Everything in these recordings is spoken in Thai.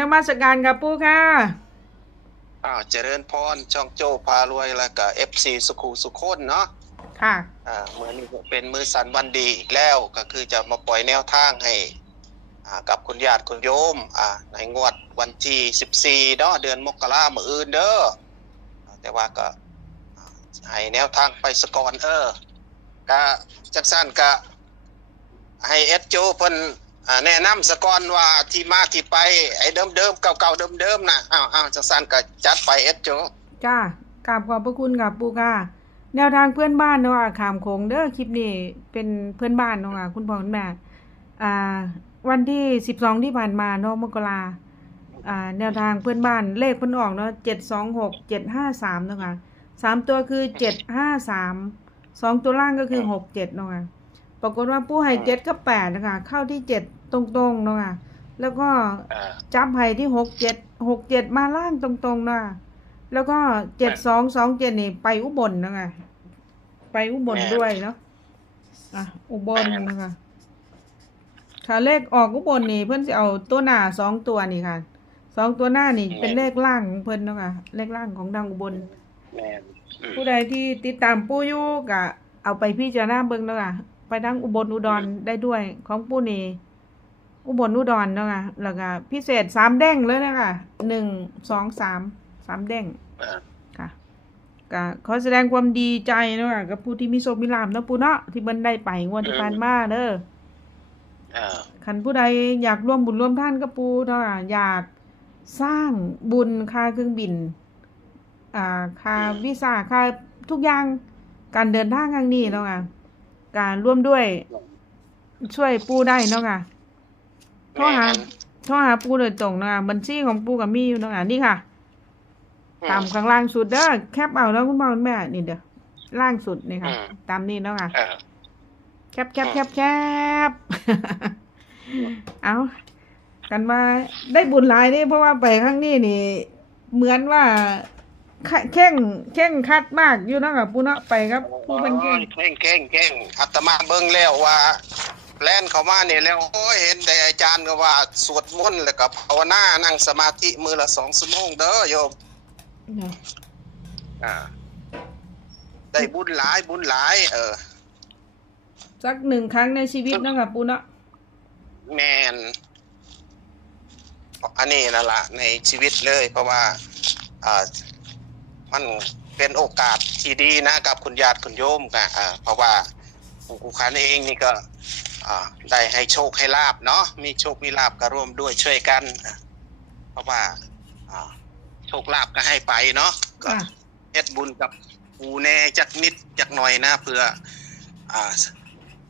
นมัสการกับปู่ค่ะอ้าวเจริญพรช่องโจ้พารวยแล้วก็เอฟซีสุขุสุขคนเนาะค่ะอ่าเหมือนเป็นมือสันวันดีอีกแล้วก็คือจะมาปล่อยแนวทางให้อ่ากับคุณญาติคุณโยมอ่าในงวดวันที่14เนาะเดือนมกราคมอื่นเด้ออ่าแต่ว่าก็อ่าให้แนวทางไปสกอนเออก็จักสั้นก็ให้เอสโจเพิ่นอ่า แนะนำสกอนว่าที่มาที่ไปไอ้เดิมๆเก่าๆเดิมๆน่ะอ้าวอ้าวจักสั้นก็จัดไปเอสโจจ้ากราบขอบพระคุณกับปู่ค่ะแนวทางเพื่อนบ้านเนาะค่ะขามโขงเด้อคลิปนี้เป็นเพื่อนบ้านเนาะคุณพ่อคุณแม่อ่าวันที่สิบสองที่ผ่านมาเนาะมกราอ่าแนวทางเพื่อนบ้านเลขเพิ่นออกเนาะเจ็ดสองหกเจ็ดห้าสามเนาะค่ะสามตัวคือเจ็ดห้าสามสองตัวล่างก็คือหกเจ็ดเนาะปรากฏว่าปู่ให้เจ็ดกับแปดนะคะเข้าที่เจ็ด ตรงๆเนาะค่ะแล้วก็อ่า จับไผ่ที่หกเจ็ดหกเจ็ดมาล่างตรงๆนะแล้วก็เจ็ดสองสองเจ็ดนี่ไปอุบลนะไงไปอุบลด้วยเนาะอะอุบลนะคะค่ะเลขออกอุบลนี่เพื่อนจะเอาตัวหน้าสองตัวนี่ค่ะสองตัวหน้านี่เป็นเลขล่างของเพื่อนเนาะค่ะเลขล่างของทางอุบล แม่นอืมผู้ใดที่ติดตามปู่อยู่ก็เอาไปพิจารณาเบิ่งเนาะค่ะไปทั้งอุบลอุดรได้ด้วยของปู่นี่ อุบลอุดรเนาะค่ะแล้วก็พิเศษสามเด้งเลยนะคะหนึ่งสองสามสามเด้งอ่า ค่ะก็ขอแสดงความดีใจเนาะค่ะกับผู้ที่มีโชคมีลาภเนาะปู่เนาะที่เบิ่นได้ไปงวดที่ผ่านมาเด้อ อ่าคันผู้ใดอยากร่วมบุญร่วมท่านกับปู่เนาะค่ะอยากสร้างบุญค่าเครื่องบิน อ่าค่าวีซ่าค่าทุกอย่างการเดินทางครั้งนี้เนาะค่ะการร่วมด้วยช่วยปู่ได้เนาะค่ะ โทรหาโทรหาปู่โดยตรงเนาะค่ะบัญชีของปู่กับมีอยู่เนาะค่ะนี่ค่ะ ตามข้างล่างสุดเด้อแคปเอาแล้วคุณพ่อคุณแม่นี่เด้อล่างสุดนี่ค่ะ ตามนี้เนาะค่ะอ่าแคปแคปแคปแคปเอากันมาได้บุญหลายนี่เพราะว่าไปครั้งนี้นี่ เหมือนว่าขะแข่งแข่งคัดมากอยู่เนาะกับปูเนาะไปครับ ผู้เป็นแข่งเข่งเข่งเข่งอาตมาเบิ่งแล้วว่า แล่นเข้ามาเนี่ยแล้วโอ้ยเห็นแต่อาจารย์ก็ว่าสวดมนต์แล้วก็ภาวนานั่งสมาธิมือละสองชั่วโมงเด้อโยมเนาะอ่า ได้บุญหลายบุญหลาย เออ สักหนึ่งครั้งในชีวิตเนาะกับปูเนาะแมนอันนี้นั่นละในชีวิตเลย เพราะว่า อ่า มันเป็นโอกาสที่ดีนะ กับคุณญาติคุณโยมกันอ่าเพราะว่าผู้คุขันเองนี่ก็อ่า ได้ให้โชคให้ลาบเนาะมีโชคมีลาบก็ร่วมด้วยช่วยกันอะเพราะว่าอ่าโชคลาบก็ให้ไปเนาะก็ค่ะเฮ็ดบุญกับปูแน่จักนิดจักหน่อยนะเพื่ออ่า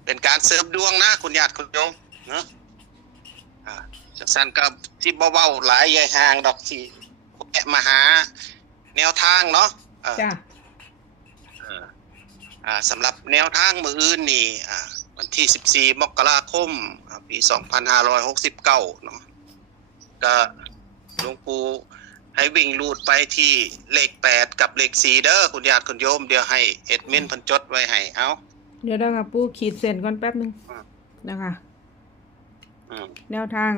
เป็นการเสริมดวงนะ คุณญาติคุณโยมเนาะอ่าจากสั้นก็ที่เบาๆหลายยายห่างดอกที่แกะมาหา แนวทางเนาะอ่าจ้ะอ่าอ่าสำหรับแนวทางมืออื่นนี่อ่า วันที่ 14 มกราคมอ่าปี 2569 เนาะก็หลวงปู่ให้วิ่งลูดไปที่เลข 8 กับเลข 4 เด้อคุณญาติคุณโยม เดี๋ยวให้เอ็ดมินเพันจดไว้ให้ เอาเดี๋ยวนะครับปูขีดเส้นก่อนแป๊บหนึงอืมนะคะอืมแนวทาง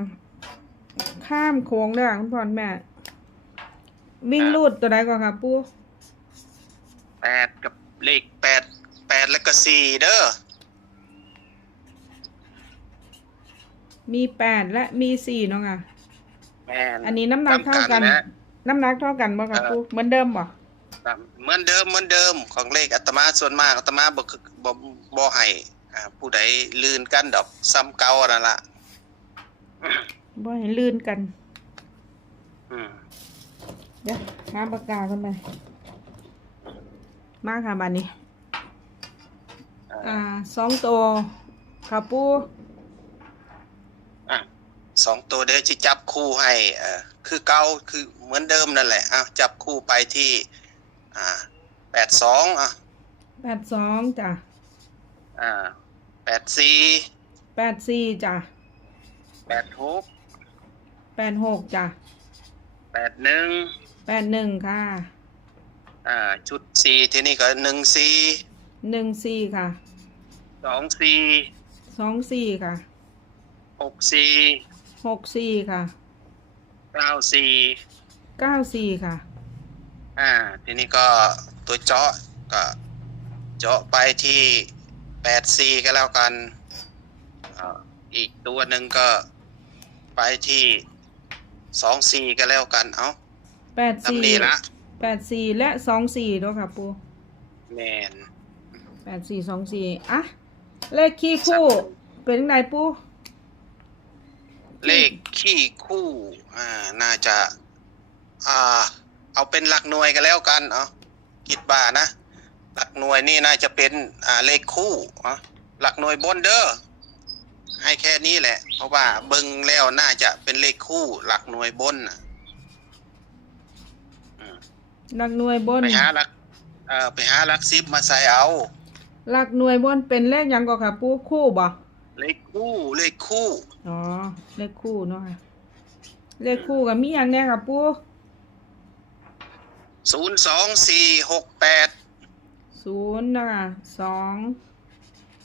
ข้ามโค้งเด้อคุณพ่อคุณแม่ วิ่งลูดตัวใดก่อนครับปู8กับเลข8 8แล้วก็4เด้อ มีแปดและมีสี่เนาะค่ะ แม่นอันนี้น้ำหนักเท่ากันจำะน้ำหนักเท่ากันบ่ครับเออปูเหมือนเดิมบ่เหมือนเดิมเหมือนเดิมของเลขอัตมาส่วนมากอัตมาบ่คือบ่บ่ให้อ่าผู้ใดลื่นกันดอกซ้ำเก่านั่นล่ะบ่ให้ลื่นกันอืมเดี๋ยวหาปากกากันไปมาค่ะบัดนี้อ่าสองตัวค่ะปูอะ สองตัวเดี๋ยวจะจับคู่ให้เอ่อคือเก่าคือเหมือนเดิมนั่นแหละอะจับคู่ไปที่อ่าแปดสองอะแปดสองจ้ะอ่าแปดสี่แปดสี่จ้ะแปดหกแปดหกจ้ะแปดหนึ่งแปดหนึ่งค่ะอ่าชุดสี่ที่นี่ก็หนึ่งสี่หนึ่งสี่ค่ะสองสี่สองสี่ค่ะหกสี่ หกสี่ค่ะแปเก้าสี่เก้าสี่ค่ะ อ่า ทีนี้ก็ตัวเจาะก็เจาะไปที่แปดสี่ก็แล้วกันอ่าอีกตัวหนึ่งก็ไปที่สองสี่ก็แล้วกัน เอาแปดสี่ทำนี่ละแปดสี่และสองสี่ด้วยค่ะปูแมนแปดสี่สองสี่อะเลขคี่คู่ เป็นยังไงปู เลขขี้คู่ อ่า น่าจะ อ่า เอาเป็นหลักหน่วยก็แล้วกันเอาคิดว่านะ หลักหน่วยนี่น่าจะเป็น อ่า เลขคู่อะหลักหน่วยบนเด้อ ให้แค่นี้แหละ เพราะว่าเบิ่งแล้วน่าจะเป็นเลขคู่ หลักหน่วยบนน่ะอืมหลักหน่วยบน ไปหาหลัก เอ่อ ไปหาหลักซิปมาใส่เอา หลักหน่วยบนเป็นเลขหยังก็ค่ะปูคู่บ่ เลขคู่เลขคู่ อ๋อ เลขคู่เนาะค่ะ เลขคู่กับมีอย่างแน่ค่ะปูศูนย์สองสี่หกแปดศูนย์นะคะสอง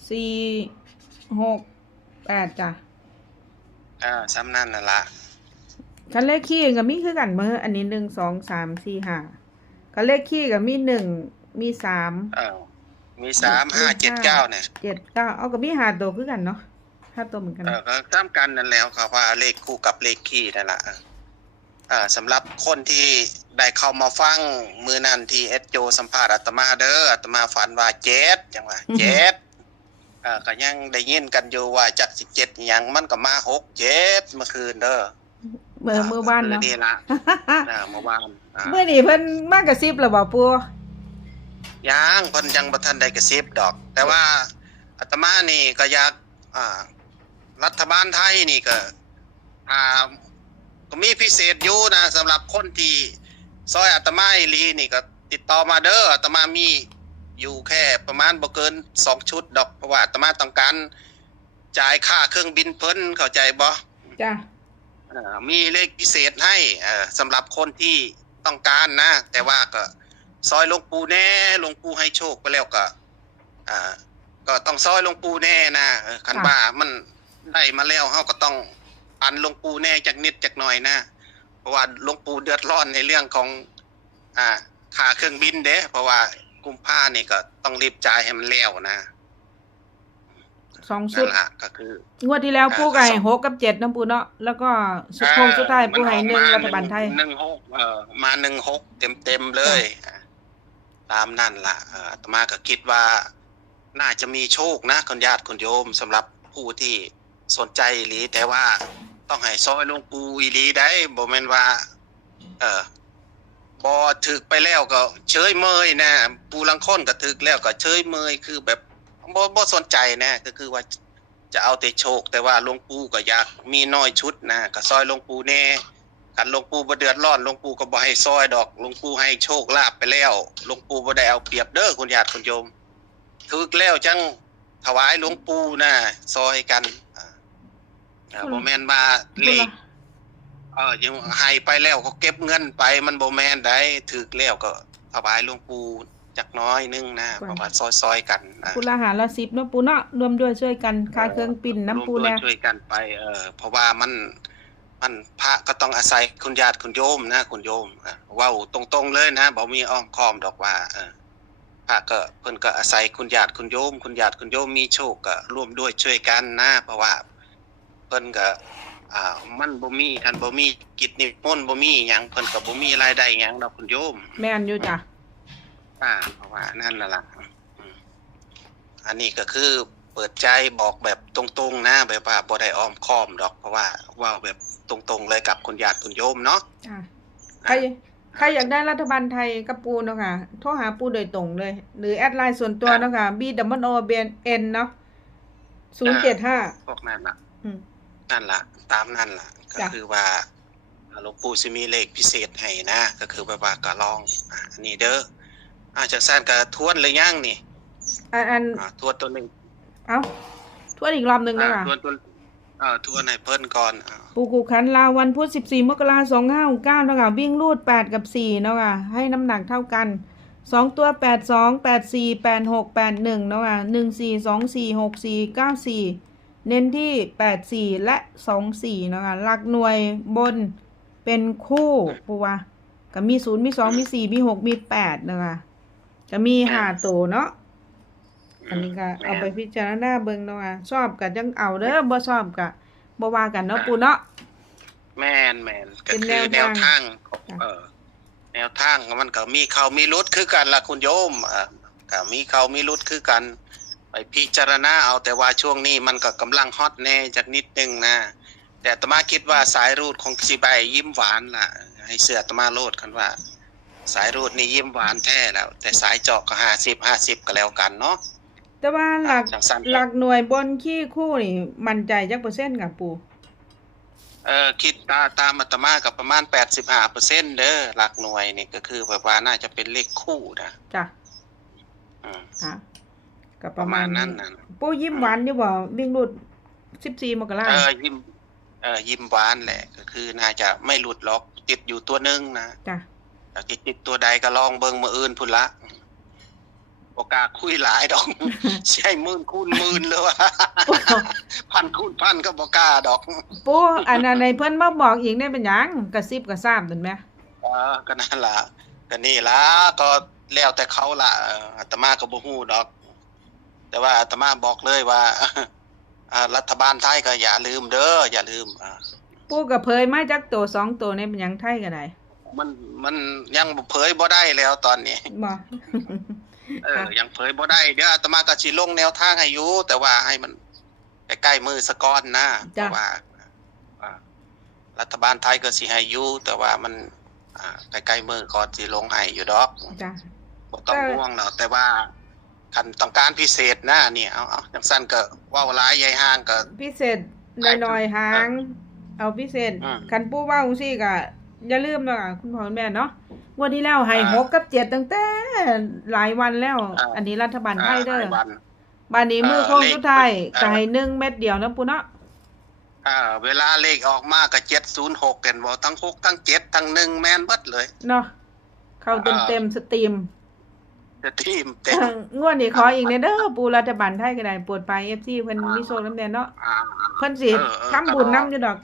สี่หกแปดจ้ะอ่าซ้ำนั่นน่ะละคันเลขขี้กับมีคือกันเมื่ออันนี้หนึ่งสองสามสี่ห้าคันเลขขี้กับมีหนึ่งมีสาม เออ มีสามห้าเจ็ดเก้าเนี่ยเจ็ดเก้าเอากับมีหาตัวคือกันเนาะห้าตัวเหมือนกันเออก็ตามกันนั่นแล้วครับว่าเลขคู่กับเลขคี่นั่นแหละเอ่าสำหรับคนที่ได้เข้ามาฟังมือนันที่เอสโจสัมภาษณ์อาตมาเด้ออาตมาฝันว่าเจ็ดจังว่าเจ็ดเอ่าก็ยังได้ยินกันอยู่ว่าจากสิบเจ็ดยังมันก็มาหกเจ็ดเมื่อคืนเด้อเมื่อเมื่อบ้านคืเนาะนี่ละอ่าเมื่อวานอ่าเมื่อนี่เพิ่นมากระซิบแล้วบ่ปู ยังเพิ่นยังบ่ทันได้กระซิบดอก แต่ว่าอาตมานี่ก็อยากอ่ารัฐบาลไทยนี่ก็อ่าก็มีพิเศษอยู่นะสำหรับคนที่ซอยอาตมาอีหลีนี่ก็ติดต่อมาเด้ออาตมามีอยู่แค่ประมาณบ่เกินสองชุดดอกเพราะว่าอาตมาต้องการจ่ายค่าเครื่องบินเพิ่นเข้าใจบ่จ้ะเอ่อมีเลขพิเศษให้เอ่อสำหรับคนที่ต้องการนะ แต่ว่าก็ ซอยหลวงปู่แน่หลวงปู่ให้โชคไปแล้วก็ อ่า ก็ต้องซอยหลวงปู่แน่นะเออคันว่ามันได้มาแล้วเฮาก็ต้องอันหลวงปู่แน่จักนิดจักหน่อยนะเพราะว่าหลวงปู่เดือดร้อนในเรื่องของ อ่าค่าเครื่องบินเด้เพราะว่ากุมภานี่ก็ต้องรีบจ่ายให้มันแล้วนะสองชุนั่ดนละก็คืองวดที่แล้วอ่าปูไก่สองหกกับเจ็ดน้ำปูเนาะแล้วก็สุดโคงสุดท้ายปูไห่หนึ่งรัฐบาลไทยหนึ่งหกเอ่อมาหนึ่งหกเต็มเต็มๆเลยอะ ตามนั่นล่ะเอ่ออาตมาก็คิดว่าน่าจะมีโชคนะคุณญาติคุณโยมสำหรับผู้ที่สนใจอีหลีแต่ว่าต้องให้ซอยลงปูอีหลีได้บ่แม่นว่า เออบอถึกไปแล้วก็เฉยเมยนะปูลังค้นก็ถึกแล้วก็เฉยเมยคือแบบบ่บ่สนใจนะ ก็คือว่าจะเอาแต่โชค แต่ว่าลงปูก็อยากมีน้อยชุดนะก็ซอยลงปูแน่ คันหลวงปู่บ่เดือดร้อนหลวงปู่ก็บ่ให้ซอยดอกหลวงปู่ให้โชคลาภไปแล้วหลวงปู่บ่ได้เอาเปรียบเด้อคุณญาติคุณโยมถึกแล้วจังถวายหลวงปู่นะซอยกันอ่าอ่าบ่แม่นว่าเลขเออยังให้ไปแล้วเขาเก็บเงินไปมันบ่แม่นได้ถึกแล้วก็ถวายหลวงปู่จักหน้อยนึงนะเพราะว่าซอยๆกันนะปูละหาละสิบเนาะปูเนาะรวมด้วยช่วยกันค่าเครื่องปิ่นน้ำปูร่วมแลด้วยช่วยกันไปเออเพราะว่ามัน มันพระก็ต้องอาศัยคุณญาติคุณโยมนะคุณโยมอะเว้าตรงๆเลยนะบ่มีอ้อมค้อมดอกว่าเออพระก็เพิ่นก็อาศัยคุณญาติคุณโยม คุณญาติคุณโยมมีโชคก็ร่วมด้วยช่วยกันนะ เพราะว่าเพิ่นก็อ่ามันบ่มีคันบ่มีกิจนิมนต์บ่มีหยังเพิ่นก็บ่มีรายได้หยังดอกคุณโยม แม่นอยู่จ้ะอ่าเพราะว่านั่นน่ะล่ะอืมอันนี้ก็คือเปิดใจบอกแบบตรงๆนะแบบว่าบ่ได้อ้อมค้อมดอกเพราะว่าเว่าแบบ ตรงๆเลยกับคุณญาติคุณโยมเนาะจ้ะใครใครอยากได้รัฐบาลไทยกับปูเนาะค่ะ โทรหาปูโดยตรงเลย หรือแอดไลน์ส่วนตัวเนาะค่ะ B W O B N เนาะศูนย์เจ็ดห้าพวกนั้นล่ะอืมนั่นล่ะตามนั่นล่ะก็จ้ะคือว่าหลวงปู่สิมีเลขพิเศษให้นะ ก็คือแบบว่าก็ลองอะอันนี้เด้ออาจากสั้นก็ทวนหรือยังนี่ อันอันอ่าทวนตัวหนึงเอ้า ทวนอีกรอบหนึ่งนะอ่าคะทวนตัวเอ่ทวนให้เพิ่นก่อนปูกูขันลาวันพุธสิบสี่มกราสองห้าหกเก้าเนาะค่ะวิ่งรูดแปดกับสี่เนาะค่ะให้น้ำหนักเท่ากันสองตัวแปดสองแปดสี่แปดหกแปดหนึ่งเนาะค่ะหนึ่งสี่สองสี่หกสี่เก้าสี่เน้นที่แปดสี่และสองสี่เนาะค่ะหลักหน่วยบนเป็นคู่ปูวะก็มีศูนย์มีสองมีสี่มีหกมีแปดเนาะค่ะก็มีห้าตัวเนาะ อันนี้ก็เอาไปพิจารณาเบิ่งเนาะค่ะชอบก็จังเอาเด้อบ่ชอบก็บ่ว่ากันเนาะปูเนาะแม่นแม่นก็เป็นคือแนแนววทาทางงเออแนวทางมันก็มีเขามีรุดคือกันล่ะคุณโยมอ่าก็มีเขามีรุดคือกันไปพิจารณาเอาแต่ว่าช่วงนี้มันก็กำลังฮอตแน่จักนิดนึงนะแต่อาตมาคิดว่าสายรูดของสิใบยิ้มหวานล่ะ ให้เสืออาตมาโลดกันว่า สายรูดนี่ยิ้มหวานแท้แล้ว แต่สายเจาะก็ห้าสิบห้าสิบก็แล้วกันเนาะ แต่ว่าหลักจังสั้นหลักหน่วยบนขี้คู่นี่มั่นใจจักเปอร์เซ็นต์ค่ะปูเออคิดตาตามอาตมากับประมาณแปดสิบห้าเปอร์เซ็นเด้อหลักหน่วยนี่ก็คือแบบว่าน่าจะเป็นเลขคู่นะจ้ะอืมอะก็ปประระมามาณณนั้นั้นนนะปูยิ้มหวานอยู่บ่วิ่งรุด14มกราเออยิ้มเออยิ้มหวานแหละก็คือน่าจะไม่หลุดล็อกติดอยู่ตัวหนึงนะจ้ะแต่ที่ติดตัวใดก็ลองเบิ่งมืออื่นพุ่นละ โอกาสคุยหลายดอกใช่หมื่นคูณหมื่นเลยว่ะพันคูณพันก็บ่กล้าดอกปูอันนั้นในเพิ่นมาบอกอีกได้เป็นหยังกระซิบกระซาบนั่นแหมเออก็นั่นล่ะก็นี่ล่ะก็แล้วแต่เขาล่ะเอ่ออาตมาก็บ่ฮู้ดอก แต่ว่าอาตมาบอกเลยว่าอ่ารัฐบาลไทยก็อย่าลืมเด้ออย่าลืมอ่าปูก็เผยมาจักตัวสองตัวในเป็นหยังไทยก็ได้มันมันยังบ่เผยบ่ได้แล้วตอนนี้บ่ เออยังเผยบ่ได้เดี๋ยวอาตมาก็สิลงแนวทางให้อยู่แต่ว่าให้มันใกล้ๆมือสะก่อนนะเพจ้ะราะว่าอ่ารัฐบาลไทยก็สิให้อยู่แต่ว่ามันอ่าใกล้ๆมือก่อนสิลงให้อยู่ดอกจ้ะบ่ต้องเออห่วงเนาะแต่ว่าคันต้องการพิเศษนะนี่เอาเอาจังซั่นก็เว้าหลายยายห่างก็ พิเศษน้อยๆหาง เอาพิเศษอืมคันปูเว้าจังซี่ก็อย่าลืมเนาะค่ะคุณพ่อคุณแม่เนาะง วันที่แล้วให้อ่าหกกับเจ็ดตั้งแต่หลายวันแล้วอ่าอันนี้รัฐบาลไทยเด้อหลายวันบานนี้มือเอ่อโค้งเลขสุดท้ายเอ่อก็ให้หนึ่งเม็ดเดียวนะปูเนาะอ่าเวลาเลขออกมาก็706กันบ่ทั้ง6ทั้ง7ทั้ง1แม่นเบิดเลย เนาะเข้าเต็มอ่าเต็มๆสตรีมจะทีมเต็มงวดนี้ขออีกในเด้อปูรัฐบาลไทยก็ได้ปวดไป FC เพิ่นมีโชคน้ำแดงเนาะอ่าเพิ่นสิเออเออทำบุญก็รอนำอยู่ดอก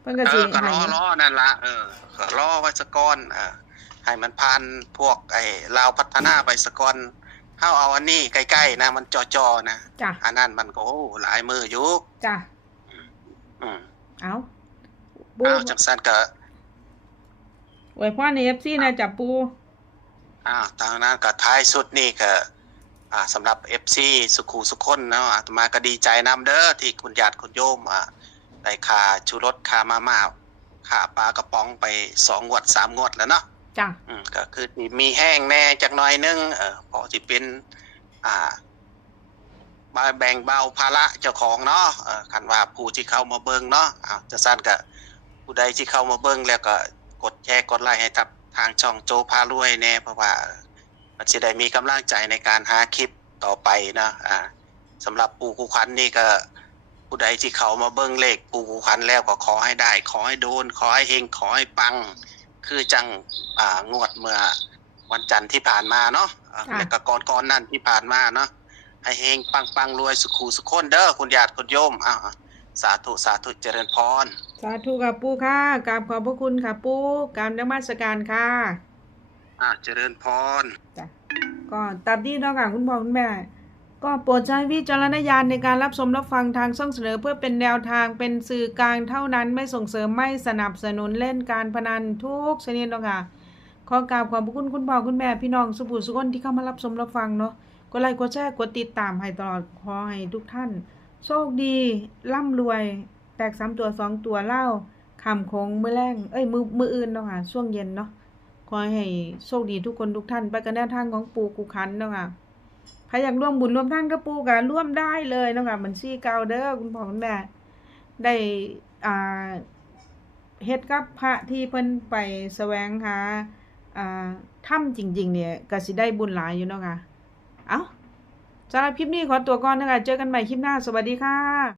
เพิ่นก็เอสิอก็ให้รอรอนั่นละเออก็รอไว้สะก่อนอ่า ให้มันผ่านพวกไอ้ลาวพัฒนาไปสะก่อนเฮาเอาอันนี้ใกล้ๆนะมันจอๆนะจ้ะอันนั้นมันก็โอ้หลายมืออยู่จ้ะอืมเอาปูอ้าวจังซั่นก็ไว้พรใน FC นะจ้ะปูอ้าวทางนั้นก็ท้ายสุดนี่ก็อ่าสำหรับ FC สุขูสุคนเนาะอาตมาก็ดีใจนํเด้อที่คุณญาติคุณโยมอ่าได้ค่าชูรสค่ามาม่าค่าปลากระป๋องไปสองงวดสามงวดแล้วเนาะ จ้ะอืมก็คือมีแห้งแน่จักน่อยนึงเออพอสิเป็น อ่ามาแบ่งเบาภาระเจ้าของเนาะคันว่าผู้ที่เข้ามาเบิงเนาะอ้าวจะสั้นก็ผู้ใดที่เข้ามาเบิงแล้วก็กดแชร์กดไลค์ให้กับทางช่องโจพารวยแน่เพราะว่ามันสิได้มีกำลังใจในการหาคลิปต่อไปนะอ่าสำหรับปู่กูขันนี่ก็ ผู้ใดที่เขามาเบิงเลขปู่กูขันแล้วก็ขอให้ได้ ขอให้โดน ขอให้เฮงขอให้ปัง คือจังอ่างวดเมื่อวันจันทร์ที่ผ่านมาเนาะอ่าแล้วก็ก่อนก่อนๆนั่นที่ผ่านมาเนาะให้เฮงปังปังรวยสุขูสุขคนเด้อคุณญาติคุณโยมอ้าวสาธุสาธุเจริญพร สาธุค่ะปูค่ะกราบขอบพระคุณค่ะปูกราบนมัสการค่ะอ่าเจริญพรจ้ะก็ตามที่เนาะค่ะคุณพ่อคุณแม่ ก็โปรดใช้วิจารณญาณในการรับชมรับฟังทางช่องเสนอเพื่อเป็นแนวทางเป็นสื่อกลางเท่านั้นไม่ส่งเสริมไม่สนับสนุนเล่นการพนันทุกชนิดเนาะค่ะขอกราบขอบพระคุณคุณพ่อคุณแม่พี่น้องสุภุสุคนที่เข้ามารับชมรับฟังเนาะกดไลค์กดแชร์กดติดตามให้ตลอดขอให้ทุกท่าน โชคดีร่ำรวย แตกสามตัวสองตัวเล่าคำคงมือแรงเอ้ยมือมืออื่นเนาะค่ะช่วงเย็นเนาะขอให้โชคดีทุกคนทุกท่านไปกันแนวทางของปูกูคันเนาะค่ะ ใครอยากร่วมบุญร่วมท่านก็ปูกันร่วมได้เลยนะคะบัญชีเก่าเด้อคุณพ่อคุณแม่ได้อ่าเฮ็ดกับพระที่เพิ่นไปแสวงหาอ่าถ้ำจริง ๆ เนี่ยก็สิได้บุญหลายอยู่เนาะค่ะ เอ้าสำหรับคลิปนี้ขอตัวก่อนนะคะเจอกันใหม่คลิปหน้าสวัสดีค่ะ